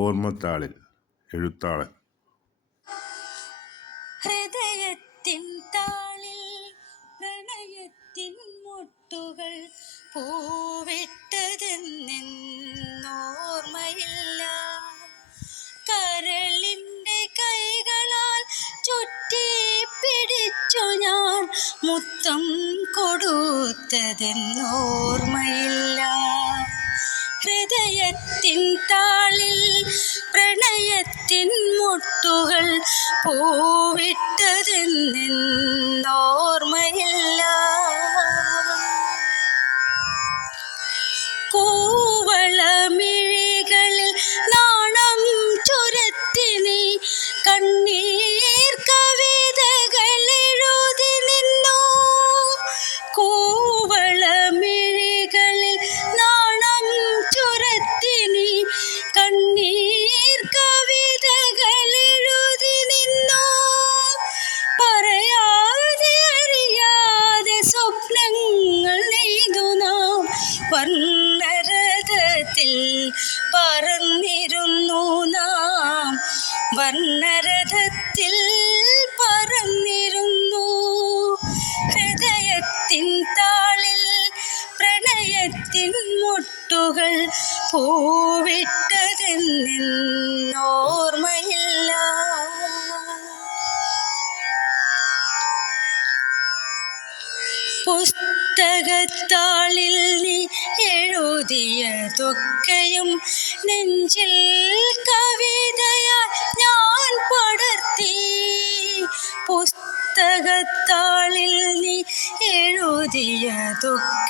ഓർമ്മത്താളിൽ എഴുത്താളൻ. ഹൃദയത്തിൻ താളിൽ പ്രണയത്തിൻ മുട്ടുകൾ പൂവിട്ടതെന്നോർമ്മയില്ല. കരളിൻ്റെ കൈകളാൽ ചുറ്റി പിടിച്ചു ഞാൻ മുത്തം കൊടുത്തതെന്നോർമ്മയില്ല. ഹൃദയത്തിൻ താളിൽ പ്രണയത്തിൻ മുട്ടുകൾ പൂവിട്ടതെന്നോർമ്മയില്ല. കൂവളമിഴികളിൽ നാണം ചുരത്തി നീ കണ്ണീർ കവിതകളെഴുതി നിന്നു. കൂവളമിഴികളിൽ നാണം ചുരത്തി നീ കണ്ണീർ കവിതകളെഴുതി നിന്നു. പറയാതെ അറിയാതെ സ്വപ്നങ്ങൾ നെയ്തു നാം വർണ്ണരഥത്തിൽ പറന്നിരുന്നു. നാം വർണ്ണരഥത്തിൽ പറന്നിരുന്നു. ഹൃദയത്തിൻ താളിൽ പ്രണയത്തിൻ മുട്ടുകൾ പൂവിട്ടതെന്നോർമ്മയില്ല. പുസ്തകത്താളിൽ നീ എഴുതിയതൊക്കെയും നെഞ്ചിൽ കവിതയായി ഞാൻ പടർത്തി. പുസ്തകത്താളിൽ നീ എഴുതിയതൊക്കെ